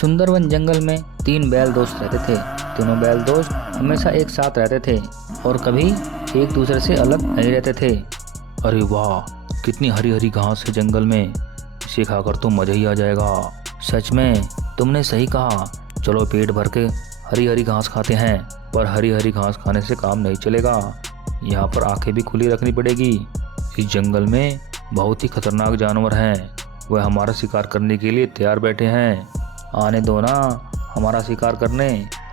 सुंदरवन जंगल में 3 बैल दोस्त रहते थे। तीनों बैल दोस्त हमेशा एक साथ रहते थे और कभी एक दूसरे से अलग नहीं रहते थे। अरे वाह, कितनी हरी हरी घास है जंगल में, इसे खाकर तो मज़ा ही आ जाएगा। सच में तुमने सही कहा। चलो पेट भर के हरी हरी घास खाते हैं। पर हरी हरी घास खाने से काम नहीं चलेगा, यहाँ पर आंखें भी खुली रखनी पड़ेगी। इस जंगल में बहुत ही खतरनाक जानवर हैं, वह हमारा शिकार करने के लिए तैयार बैठे हैं। आने दो ना हमारा शिकार करने।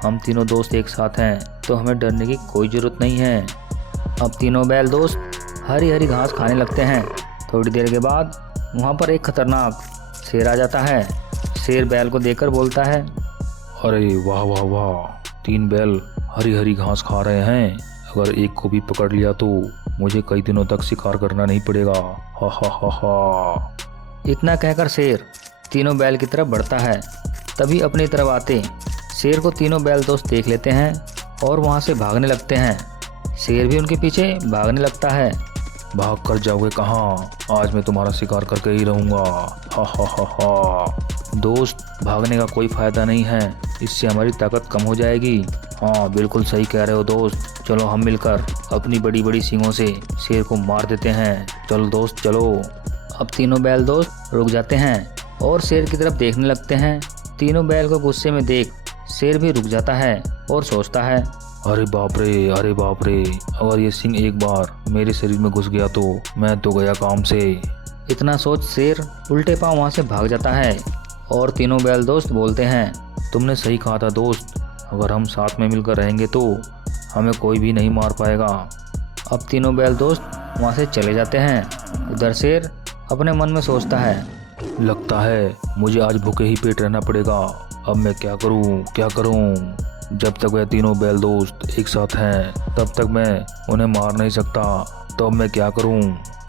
हम तीनों दोस्त एक साथ हैं तो हमें डरने की कोई ज़रूरत नहीं है। अब तीनों बैल दोस्त हरी हरी घास खाने लगते हैं। थोड़ी देर के बाद वहाँ पर एक खतरनाक शेर आ जाता है। शेर बैल को देखकर बोलता है, अरे वाह वाह वाह, 3 बैल हरी हरी घास खा रहे हैं। अगर एक को भी पकड़ लिया तो मुझे कई दिनों तक शिकार करना नहीं पड़ेगा। हा हा हा हा। इतना कहकर शेर तीनों बैल की तरफ बढ़ता है। तभी अपनी तरफ आते शेर को तीनों बैल दोस्त देख लेते हैं और वहाँ से भागने लगते हैं। शेर भी उनके पीछे भागने लगता है। भाग कर जाओगे कहाँ, आज मैं तुम्हारा शिकार करके ही रहूँगा। हा हा हा हा। दोस्त भागने का कोई फ़ायदा नहीं है, इससे हमारी ताकत कम हो जाएगी। हाँ बिल्कुल सही कह रहे हो दोस्त, चलो हम मिलकर अपनी बड़ी बड़ी सींगों से शेर को मार देते हैं। चलो दोस्त चलो। अब तीनों बैल दोस्त रुक जाते हैं और शेर की तरफ देखने लगते हैं। तीनों बैल को गुस्से में देख शेर भी रुक जाता है और सोचता है, अरे बाप रे, अरे बाप रे, अगर ये सिंह एक बार मेरे शरीर में घुस गया तो मैं तो गया काम से। इतना सोच शेर उल्टे पांव वहाँ से भाग जाता है और तीनों बैल दोस्त बोलते हैं, तुमने सही कहा था दोस्त, अगर हम साथ में मिलकर रहेंगे तो हमें कोई भी नहीं मार पाएगा। अब तीनों बैल दोस्त वहाँ से चले जाते हैं। उधर शेर अपने मन में सोचता है, लगता है मुझे आज भूखे ही पेट रहना पड़ेगा। अब मैं क्या करूं, क्या करूं? जब तक वह तीनों बैल दोस्त एक साथ हैं तब तक मैं उन्हें मार नहीं सकता। तो अब मैं क्या करूं?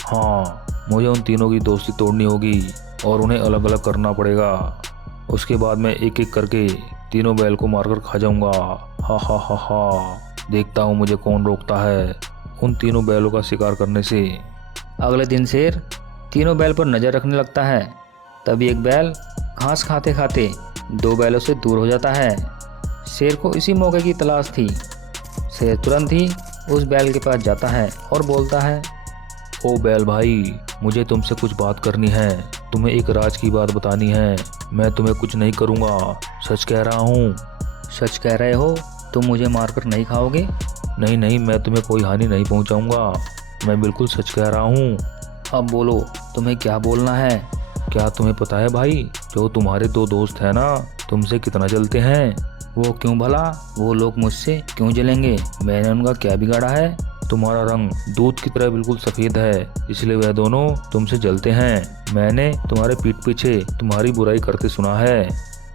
हाँ, मुझे उन तीनों की दोस्ती तोड़नी होगी और उन्हें अलग अलग करना पड़ेगा। उसके बाद मैं एक एक करके तीनों बैल को मारकर खा जाऊंगा। हा हा हा हा। देखता हूँ मुझे कौन रोकता है उन तीनों बैलों का शिकार करने से। अगले दिन शेर तीनों बैल पर नज़र रखने लगता है। तभी एक बैल घास खाते खाते 2 बैलों से दूर हो जाता है। शेर को इसी मौके की तलाश थी। शेर तुरंत ही उस बैल के पास जाता है और बोलता है, ओ बैल भाई, मुझे तुमसे कुछ बात करनी है। तुम्हें एक राज की बात बतानी है। मैं तुम्हें कुछ नहीं करूँगा, सच कह रहा हूँ। सच कह रहे हो? तुम मुझे मारकर नहीं खाओगे? नहीं नहीं, मैं तुम्हें कोई हानि नहीं पहुँचाऊँगा, मैं बिल्कुल सच कह रहा हूँ। अब बोलो तुम्हें क्या बोलना है? क्या तुम्हें पता है भाई, जो तुम्हारे 2 दोस्त हैं ना, तुमसे कितना जलते हैं? वो क्यों भला? वो लोग मुझसे क्यों जलेंगे? मैंने उनका क्या बिगाड़ा है? तुम्हारा रंग दूध की तरह बिल्कुल सफ़ेद है, इसलिए वह दोनों तुमसे जलते हैं। मैंने तुम्हारे पीठ पीछे तुम्हारी बुराई करते सुना है।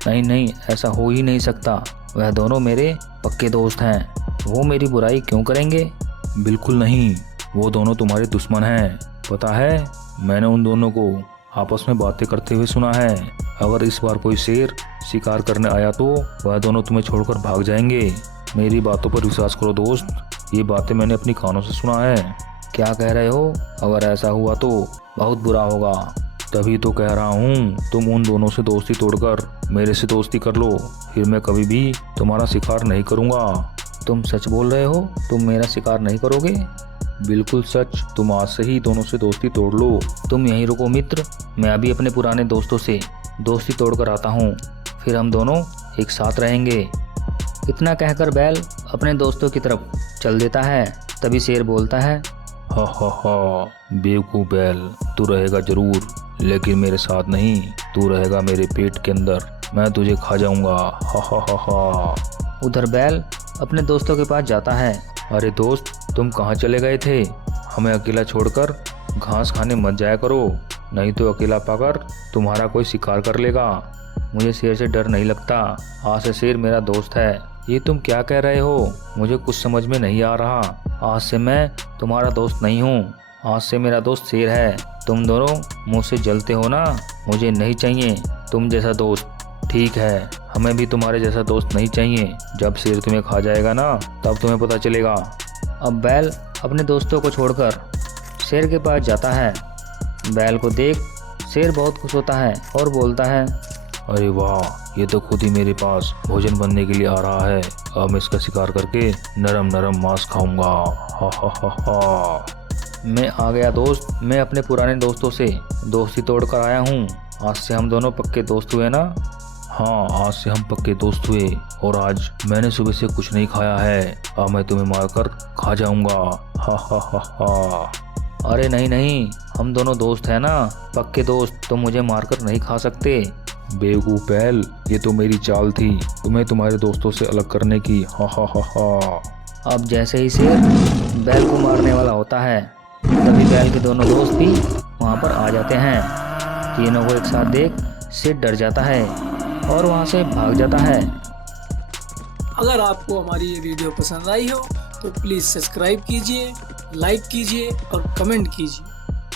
नहीं नहीं, ऐसा हो ही नहीं सकता। वह दोनों मेरे पक्के दोस्त हैं, वो मेरी बुराई क्यों करेंगे? बिल्कुल नहीं, वो दोनों तुम्हारे दुश्मन हैं। पता है, मैंने उन दोनों को आपस में बातें करते हुए सुना है। अगर इस बार कोई शेर शिकार करने आया तो वह दोनों तुम्हें छोड़कर भाग जाएंगे। मेरी बातों पर विश्वास करो दोस्त, ये बातें मैंने अपनी कानों से सुना है। क्या कह रहे हो? अगर ऐसा हुआ तो बहुत बुरा होगा। तभी तो कह रहा हूँ, तुम उन दोनों से दोस्ती तोड़कर मेरे से दोस्ती कर लो, फिर मैं कभी भी तुम्हारा शिकार नहीं करूँगा। तुम सच बोल रहे हो? तुम मेरा शिकार नहीं करोगे? बिल्कुल सच, तुम आज से ही दोनों से दोस्ती तोड़ लो। तुम यहीं रुको मित्र, मैं अभी अपने पुराने दोस्तों से दोस्ती तोड़कर आता हूँ, फिर हम दोनों एक साथ रहेंगे। इतना कहकर बैल अपने दोस्तों की तरफ चल देता है। तभी शेर बोलता है, हा हा हा, बेवकूफ़ बैल, तू रहेगा जरूर, लेकिन मेरे साथ नहीं, तू रहेगा मेरे पेट के अंदर। मैं तुझे खा जाऊंगा। हा हा हा हा। उधर बैल अपने दोस्तों के पास जाता है। अरे दोस्त, तुम कहाँ चले गए थे? हमें अकेला छोड़कर घास खाने मत जाया करो, नहीं तो अकेला पाकर तुम्हारा कोई शिकार कर लेगा। मुझे शेर से डर नहीं लगता, आज से शेर मेरा दोस्त है। ये तुम क्या कह रहे हो? मुझे कुछ समझ में नहीं आ रहा। आज से मैं तुम्हारा दोस्त नहीं हूँ, आज से मेरा दोस्त शेर है। तुम दोनों मुझसे जलते हो ना, मुझे नहीं चाहिए तुम जैसा दोस्त। ठीक है, हमें भी तुम्हारे जैसा दोस्त नहीं चाहिए। जब शेर तुम्हें खा जाएगा ना, तब तुम्हें पता चलेगा। अब बैल अपने दोस्तों को छोड़कर शेर के पास जाता है। बैल को देख शेर बहुत खुश होता है और बोलता है, अरे वाह, ये तो खुद ही मेरे पास भोजन बनने के लिए आ रहा है। अब मैं इसका शिकार करके नरम नरम मांस खाऊंगा। हा हा हा हा। मैं आ गया दोस्त। मैं अपने पुराने दोस्तों से दोस्ती तोड़ कर आया हूँ। आज से हम दोनों पक्के दोस्त हुए ना। हाँ, आज से हम पक्के दोस्त हुए और आज मैंने सुबह से कुछ नहीं खाया है। अब मैं तुम्हें मारकर खा जाऊंगा। हा हा हा हा। अरे नहीं नहीं, हम दोनों दोस्त हैं ना, पक्के दोस्त, तो मुझे मारकर नहीं खा सकते। बेवकूफ बैल, ये तो मेरी चाल थी तुम्हें तुम्हारे दोस्तों से अलग करने की। हा हा हा हा। अब जैसे ही शेर बैल को मारने वाला होता है, तभी बैल के दोनों दोस्त भी वहाँ पर आ जाते हैं। तीनों को एक साथ देख शेर डर जाता है और वहाँ से भाग जाता है। अगर आपको हमारी ये वीडियो पसंद आई हो तो प्लीज़ सब्सक्राइब कीजिए, लाइक कीजिए और कमेंट कीजिए।